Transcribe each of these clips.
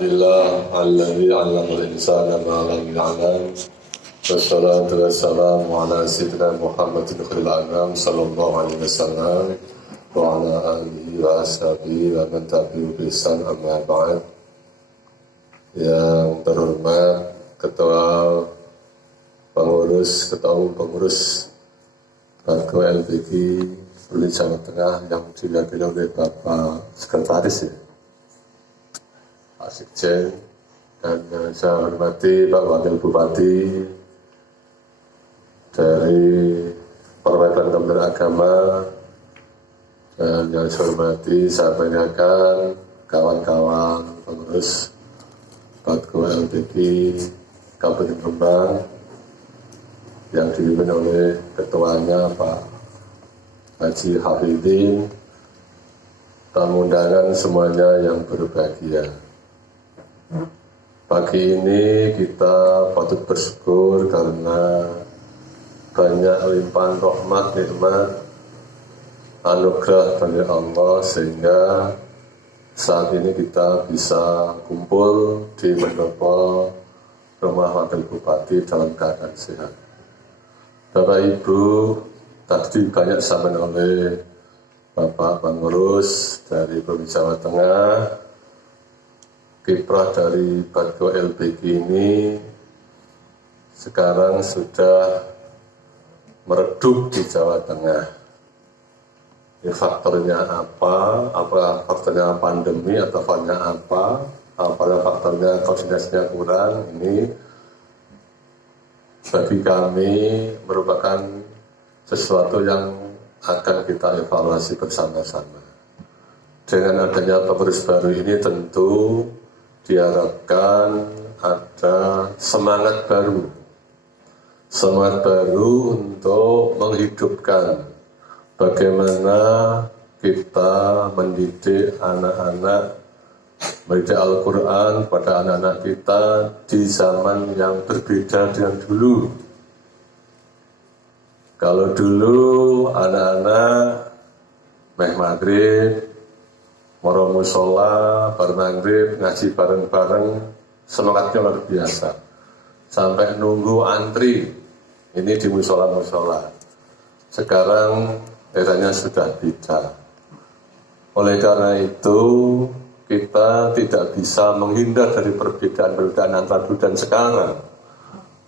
Alhamdulillah alladzi 'allamal insana ma lam ya'lam. Wassalatu wassalamu ala sayyidina Muhammadin khairil anam sallallahu alaihi wasallam wa ala alihi wa ashabihi wa man tabi'ahum bi ihsan amma ba'd. Yang terhormat Ketua Pengurus Badko LPG Provinsi Jawa Tengah yang diwakili oleh Bapak Sekretaris Pak Sekjen, dan yang saya hormati Pak Wakil Bupati dari Perwakilan Kementerian Agama, dan yang saya hormati saya tanyakan kawan-kawan pengurus Badko LPG Kabupaten Rembang yang dipimpin oleh ketuanya Pak Haji Hafidin, tamu undangan semuanya yang berbahagia. Pagi ini kita patut bersyukur karena banyak limpahan rahmat, nikmat, anugerah dari Allah sehingga saat ini kita bisa kumpul di pendopo rumah Wakil Bupati dalam keadaan sehat. Bapak Ibu, tadi banyak disampaikan oleh Bapak Pengurus dari Provinsi Jawa Tengah. Kiprah dari Badko LPG ini sekarang sudah meredup di Jawa Tengah. Ini faktornya apa? Apa faktornya pandemi atau faktornya apa? Apakah faktornya koordinasinya kurang? Ini bagi kami merupakan sesuatu yang akan kita evaluasi bersama-sama. Dengan adanya pengurus baru ini tentu diharapkan ada semangat baru untuk menghidupkan bagaimana kita mendidik anak-anak, mendidik Al-Quran pada anak-anak kita di zaman yang berbeda dengan dulu. Kalau dulu anak-anak meh maghrib, moro musola, bar maghrib, ngaji bareng-bareng, semangatnya luar biasa. Sampai nunggu antri, ini di musola-musola. Sekarang eranya sudah beda. Oleh karena itu, kita tidak bisa menghindar dari perbedaan-perbedaan antara dulu dan sekarang.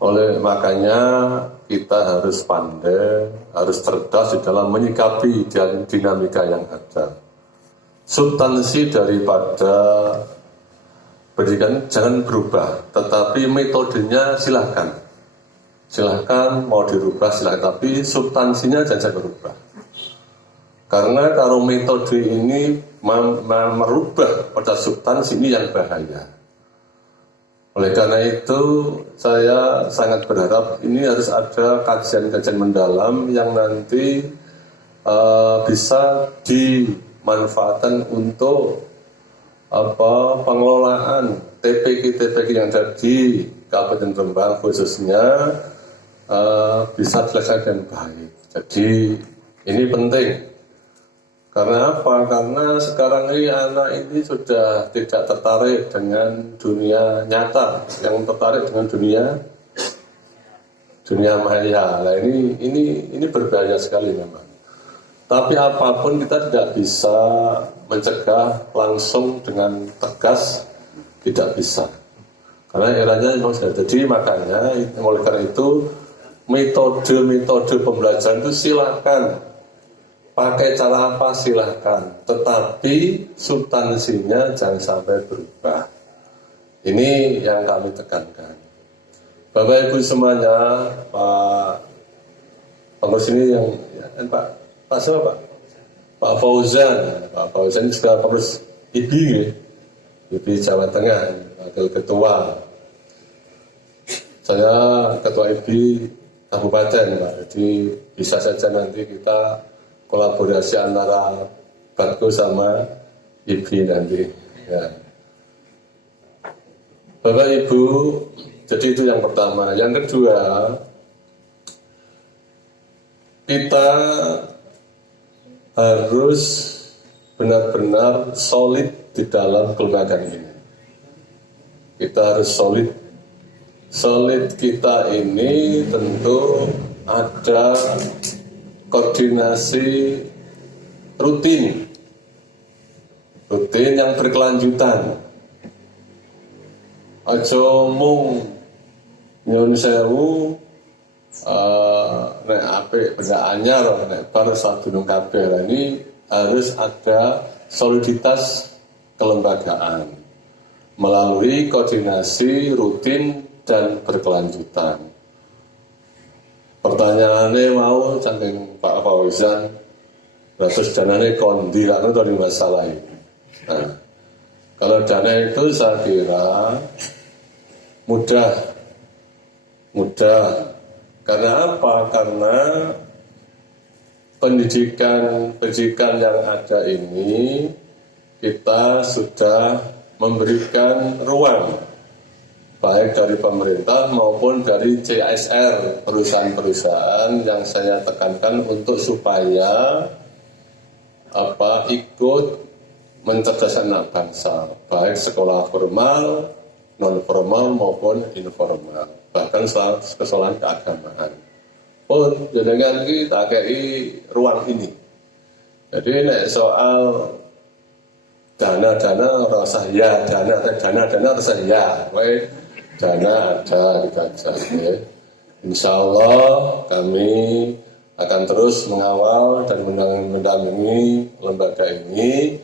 Oleh makanya kita harus pandai, harus cerdas di dalam menyikapi dinamika yang ada. Substansi daripada pendidikan jangan berubah, tetapi metodenya silahkan. Silahkan mau dirubah silahkan, tapi substansinya jangan berubah. Karena kalau metode ini merubah pada substansi ini yang bahaya. Oleh karena itu saya sangat berharap ini harus ada kajian-kajian mendalam yang nanti bisa dimanfaatkan untuk pengelolaan TPQ yang ada di Kabupaten Rembang khususnya bisa dilaksanakan dengan baik. Jadi ini penting. Karena apa? Karena sekarang ini anak ini sudah tidak tertarik dengan dunia nyata, yang tertarik dengan dunia maya. Nah ini berbahaya sekali memang. Tapi apapun kita tidak bisa mencegah langsung dengan tegas, tidak bisa. Karena eranya memang sudah jadi, makanya oleh karena itu metode pembelajaran itu silakan. Pakai cara apa silahkan, tetapi substansinya jangan sampai berubah. Ini yang kami tekankan. Bapak Ibu semuanya, Pak pengurus ini yang Pak siapa Pak? Pak Fauzan juga pengurus IBI Jawa Tengah, wakil ketua. Saya ketua IBI Kabupaten Pak. Jadi bisa saja nanti kita kolaborasi antara Badko sama IBI nanti. Ya. Bapak Ibu, jadi itu yang pertama. Yang kedua, kita harus benar-benar solid di dalam kelembagaan ini. kita harus solid. Solid kita ini tentu ada koordinasi rutin yang berkelanjutan. Aja mung nyun sewu nek apik benda anyar nek bar sadurung kabeh. Ini harus ada soliditas kelembagaan melalui koordinasi rutin dan berkelanjutan. Pertanyaannya mau saking Pak Fauzan, terus dananya kondi lah dari masalah ini. Nah, kalau dana itu saya kira mudah. Karena apa? Karena pendidikan yang ada ini kita sudah memberikan ruang baik dari pemerintah maupun dari CSR, perusahaan-perusahaan yang saya tekankan untuk supaya ikut mencerdaskan anak bangsa, baik sekolah formal, non formal maupun informal, bahkan sekolah keagamaan. Pun jenengan kita kei ruang ini. Jadi nek soal dana rasa ya, dana rasa ya, baik. Dana ada dikajar, ya. Insya Allah kami akan terus mengawal dan mendampingi lembaga ini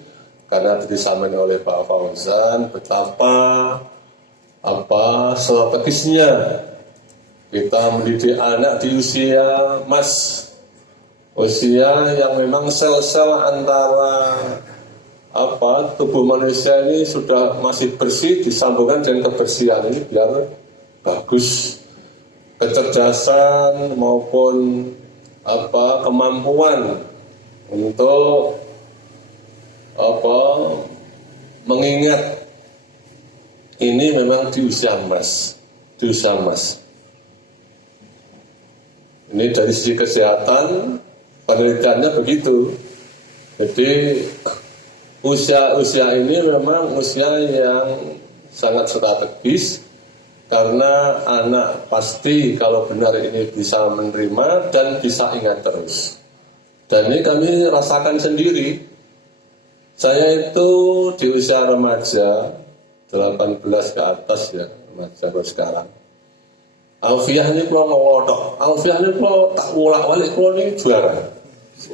karena disampaikan oleh Pak Fauzan betapa strategisnya kita mendidik anak di usia emas, usia yang memang sel-sel antara tubuh manusia ini sudah masih bersih disambungkan dengan kebersihan ini biar bagus. Kecerdasan maupun kemampuan untuk mengingat ini memang di usia emas. Ini dari sisi kesehatan penelitiannya begitu. Jadi usia ini memang usia yang sangat strategis karena anak pasti kalau benar ini bisa menerima dan bisa ingat terus. Dan ini kami rasakan sendiri. Saya itu di usia remaja 18 ke atas ya, remaja sekarang. Alfiah ini kalau ngelodok, Alfiah ini kalau tak ulak-walik kalau ini juara.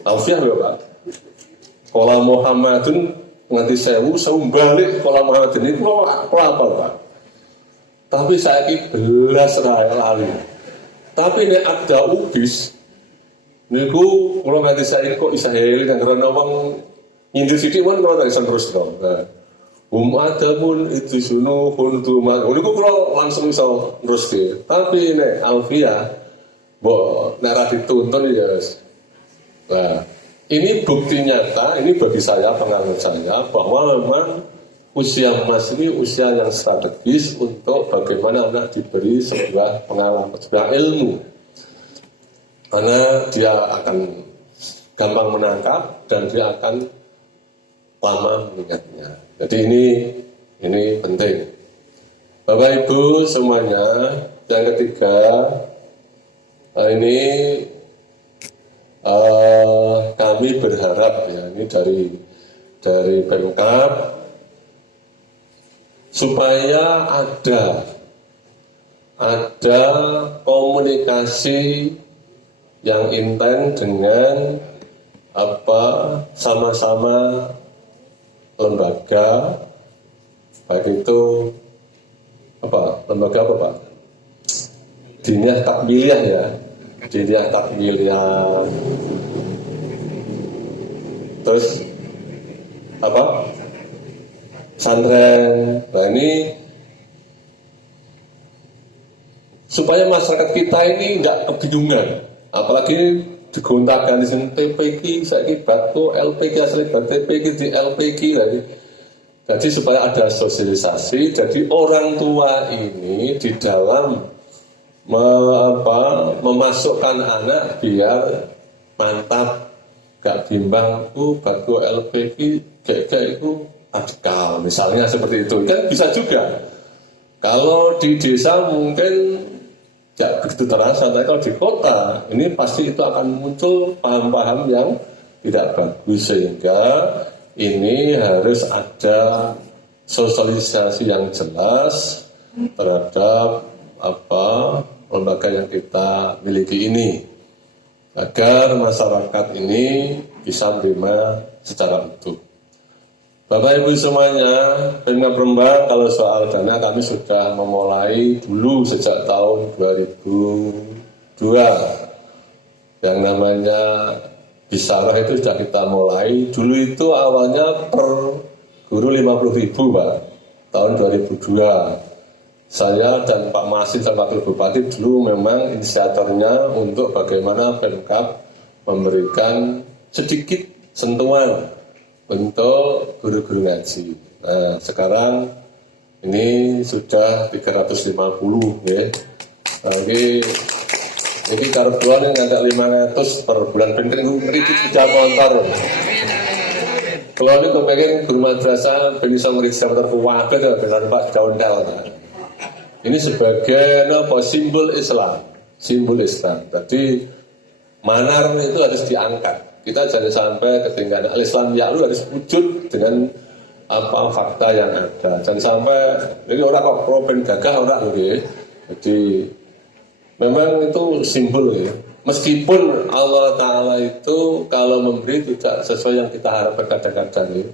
Alfiah ya Pak. Kalau Muhammadun nganti sewu balik kalau Muhammadun ini kalau apa Pak? Tapi saya ini belas raya lali. Tapi ini ada ubis. Niku kalau nganti saya kok bisa helik karena orang nyindir sidik kan kalau tak bisa terus dong. Ada pun itu sunu pun tuh mak. Niku kalau langsung bisa terus deh. Tapi ini Alfiah, nera dituntun ya. Nah, ini bukti nyata, ini bagi saya, penganut saya, bahwa memang usia emas ini usia yang strategis untuk bagaimana anak diberi sebuah pengalaman, sebuah ilmu. Karena dia akan gampang menangkap dan dia akan lama mengingatnya. Jadi ini penting. Bapak Ibu semuanya, yang ketiga, ini kami berharap ya ini dari Pemkab supaya ada komunikasi yang intens dengan sama-sama lembaga, baik itu lembaga apa Pak? Diniyah Takmiliyah ya. Diniyah Takmiliyah. Terus pesantren. Nah ini supaya masyarakat kita ini nggak kebingungan, apalagi digonta-ganti sing TPQ saiki batu LPQ asli batu TPQ di LPQ lagi. Jadi supaya ada sosialisasi, jadi orang tua ini di dalam memasukkan anak biar mantap, gak bimbang batu LPQ kayak itu adekal misalnya seperti itu kan bisa juga. Kalau di desa mungkin tidak begitu terasa, tapi kalau di kota ini pasti itu akan muncul paham-paham yang tidak bagus, sehingga ini harus ada sosialisasi yang jelas terhadap lembaga yang kita miliki ini, agar masyarakat ini bisa menerima secara utuh. Bapak Ibu semuanya, dengan Rembang kalau soal dana kami sudah memulai dulu sejak tahun 2002. Yang namanya Bisarah itu sudah kita mulai. Dulu itu awalnya per guru 50.000 Pak, tahun 2002. Saya dan Pak Masin dan Wakil Bupati dulu memang inisiatornya untuk bagaimana Pemkab memberikan sedikit sentuhan untuk guru-guru ngaji. Nah, sekarang ini sudah 350 ya. Nah, ini karbuan yang ada 500 per bulan penting itu tidak motor. Kalau ini kepengen guru madrasah bisa meriksa motor kuwabe tuh benar Pak daun tel. Ini sebagai simbol Islam, simbol Islam. Jadi manar itu harus diangkat. Kita jangan sampai ketinggalan. Al-Islam ya lu harus wujud dengan fakta yang ada. Jangan sampai jadi orang kok propen gagah orang gitu ya. Jadi memang itu simbol ya. Meskipun Allah Ta'ala itu kalau memberi tidak sesuai yang kita harapkan kadang-kadang ya.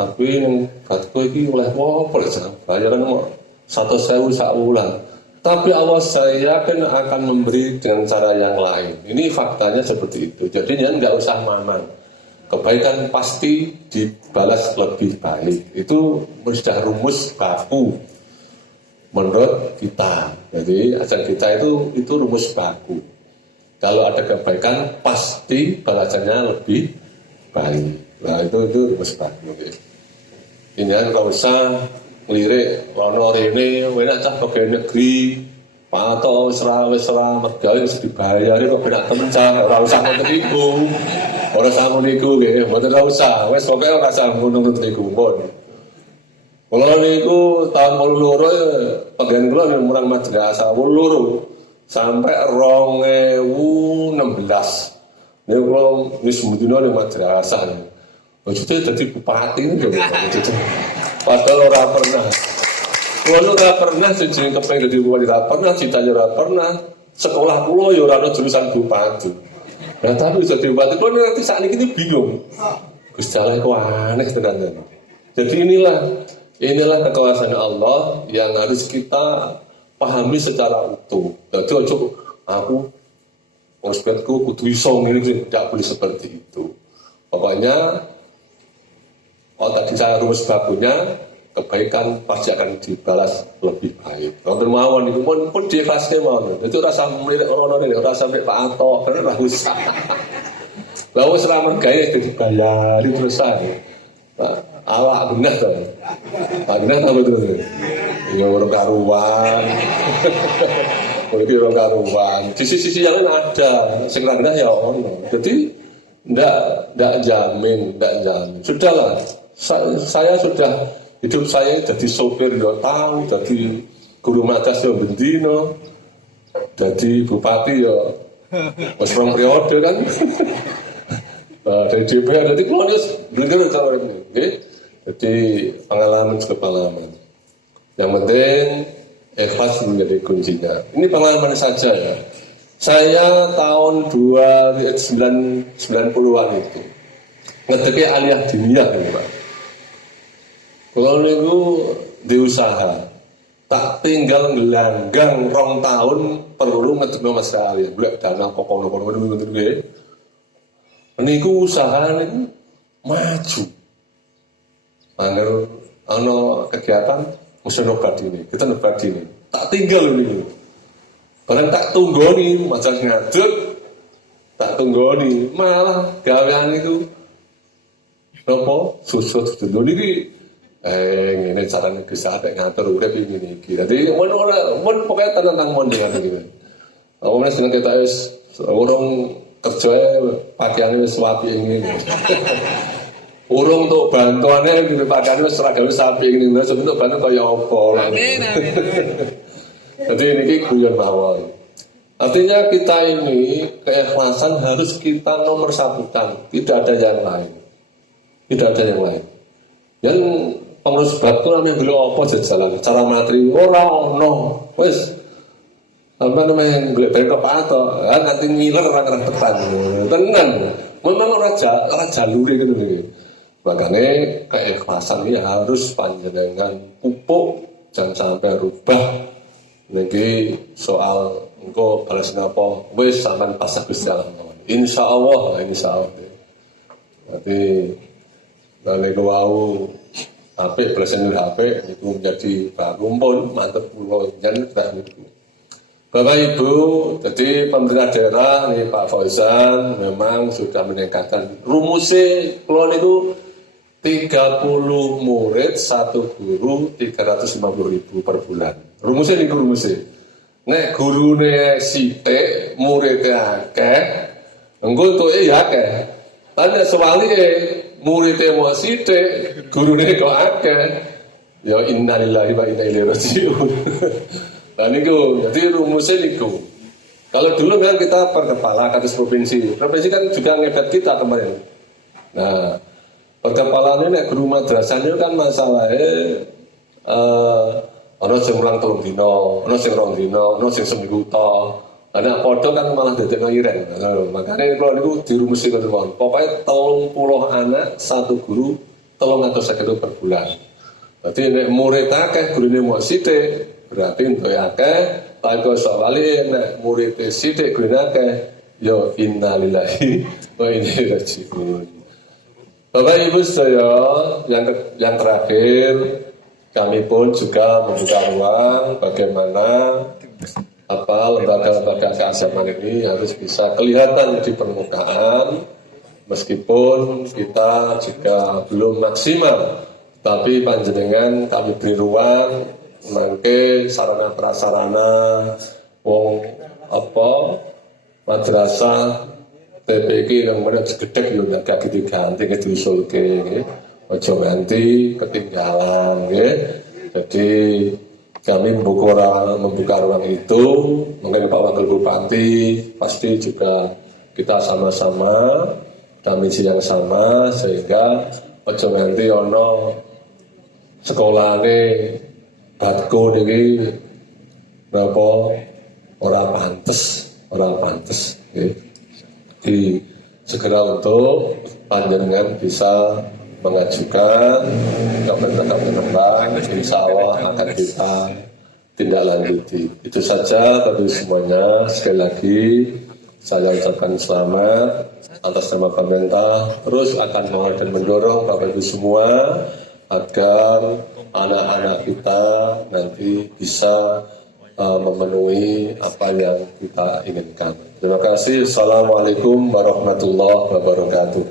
Tapi yang batku ini oleh wapol bayaran mau 1.000 sakulan. Tapi Allah saya yakin akan memberi dengan cara yang lain. Ini faktanya seperti itu. Jadi nggak usah mamang. Kebaikan pasti dibalas lebih baik. Itu sudah rumus baku menurut kita. Jadi ajaran kita itu rumus baku. Kalau ada kebaikan pasti balasannya lebih baik. Nah itu rumus baku. Ini kan kalau usah ngelirik lono rene enak cah pegawai negeri pato wis ra mergawe wis dibayari kok benak temencah ora usah ngoten niku. Ora usah ngono niku nggih, mboten ora usah. Wis pokoke ora usah ngono niku pun. Kula niku tahun 82 pegawai kula ning Murang Madrasah 82 sampai 2016. Niku kula wis mudina ning madrasah. Maksudnya jadi bupati itu padahal ora pernah. Kalau ora pernah sejeng kepengen jadi bupati ora pernah, cita-cita ora pernah. Sekolah kula ya ora ono jurusan bupati. Nah tapi jadi bupati kula nanti saat ini bingung. Gus Jalal kok aneh tenan. Jadi inilah kekuasaan Allah yang harus kita pahami secara utuh. Jadi ojo aku prospekku kudu iso ngene tidak boleh seperti itu. Pokoknya tadi saya rumus bakunya, kebaikan pasti akan dibalas lebih baik. Kalau mawon itu pun diikhlaskan mawon. Itu rasa melirik orang-orang ini, rasa sampai Pak Ato, karena ora usah. Lalu selama gaya itu dibayari terus saya. Awak benar tuh. Pak benar tahu betul. Ini orang karuan. Ini orang karuan. Di sisi yang lain ada. Sekarang ya ono. Jadi tidak jamin. Sudahlah. Saya sudah hidup saya jadi sopir ya tahu, jadi guru madrasah ya bendino, jadi bupati ya wis rong periode kan. Dari DPR jadi klonus bener sama ini. Jadi pengalaman. Yang penting ikhlas menjadi kuncinya. Ini pengalaman saja ya. Saya tahun 90-an itu ngedeki aliyah diniyah ini Pak. Kalau niku diusaha, tak tinggal gelanggang 2 tahun perlu ngedekno masalah aliyah. Golek dana kono-kono ngono nggih. Niku usaha niku maju. Angger ana kegiatan mesti nobat ini, kita nobat ini. Tak tinggal niku. Barang tak tunggoni macan ngadut, tak tunggoni malah gawean niku napa susut dulu niki ngene carane bisa ada ngatur urip ini iki. Dadi mun pokoke tenang mon dengan iki. Awakne seneng ketok wis urung kerja pakaiane wis wapi ngene. urung untuk bantuannya di padane seragam sapi ini untuk bantu kaya apa. Amin. Jadi ini guyon mawon. Artinya kita ini keikhlasan harus kita nomor satukan, tidak ada yang lain. Tidak ada yang lain. Yang pengurus bab itu namanya beliau apa jalan cara materi orang no, wes apa namanya beliau berkap atau nanti ngiler orang tekan, tenang. Memang raja jalur gitu nih. Makanya keikhlasan ini harus panjenengan pupuk, jangan sampai rubah. Niki soal engko balas napa wis sampean pasah Gusti Allah. Insyaallah. Berarti dari wau apik presenter apik itu menjadi baru pun mantep kula jan niku. Bapak Ibu, jadi pemerintah daerah nih Pak Fauzan memang sudah meningkatkan rumusnya kula niku 30 murid, 1 guru, 350.000 per bulan. Rumusnya ini rumusnya. Nek gurune sithik, muridnya akeh, engko entuke ya akeh. Lan sewalike muridnya mau sithik, gurune kok akeh. Ya innalillahi wa inna ilaihi raji'un. Nah niku, jadi rumusnya niku. Kalau dulu kan kita per kepala kados provinsi. Provinsi kan juga ngebat kita kemarin. Nah, perkepalaan ini guru madrasah ini kan masalahnya ana sing mulang 3 dina, ana sing 2 dina, ana sing seminggu ta. Ana padha kan malah dadekno ireng. Makane kula niku dirumusi ngoten mawon. Pokoke 30 anak 1 guru 350 per bulan. Berarti nek murid akeh gurune mau sithik, berarti entuk akeh, tapi soalé nek murid sithik gurune akeh, ya innalillahi wa inna ilaihi raji'un. Bapak Ibu saya yang terakhir kami pun juga membuka ruang bagaimana lembaga-lembaga keagamaan ini harus bisa kelihatan di permukaan meskipun kita juga belum maksimal, tapi panjenengan kami beri ruang mangke sarana prasarana madrasah TPK yang mana segedek yo gak ganti ke diusulke aja ganti ketinggalan ya. Jadi kami membuka ruang itu, mungkin Pak Wakil Bupati pasti juga kita sama-sama dalam misi yang sama sehingga aja ganti ono sekolahane batku niki napa ora pantes ya. Di segera untuk panjenengan bisa mengajukan kapan-kapan insya Allah akan kita tindak lanjuti. Itu saja dari semuanya. Sekali lagi saya ucapkan selamat atas nama pemerintah, terus akan mengawal dan mendorong Bapak Ibu semua agar anak-anak kita nanti bisa memenuhi apa yang kita inginkan. Terima kasih. Assalamualaikum warahmatullahi wabarakatuh.